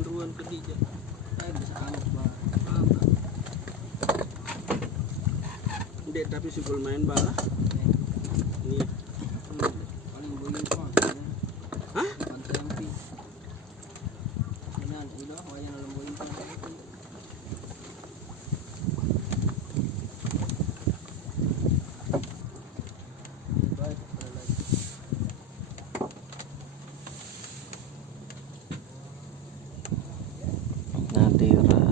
Jalan ruan ke dia. Bisa amat bah. Dek tapi simpul main bala. Iya. Paling boleh kok. Hah? Pantai. Ini udah wayang dalam boleh pantai. Nadira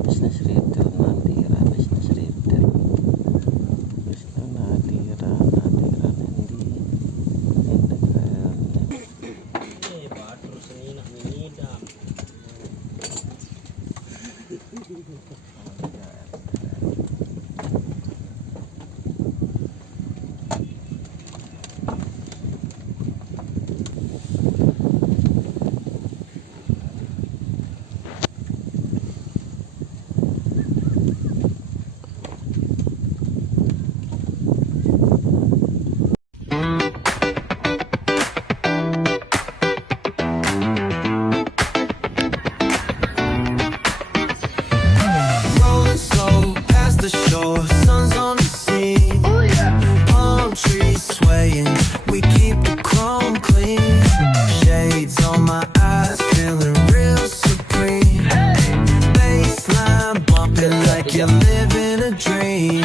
business retail, Nadira business retail, Wisnu Nadira Nendi Batur seni nak minidam. You're living a dream.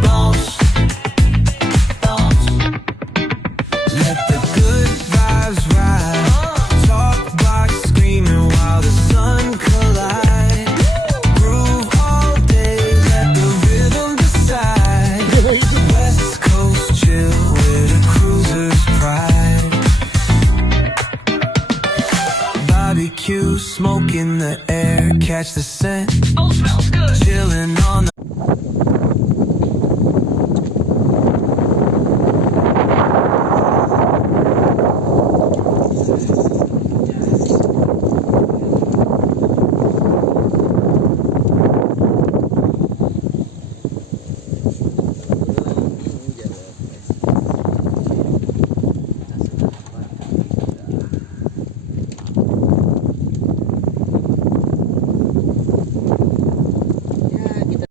Bounce, bounce. Let the good vibes ride. Talk box screaming while the sun collide. Groove all day, let the rhythm decide. West Coast chill with a cruiser's pride. Barbecue, smoke in the air, catch the scent.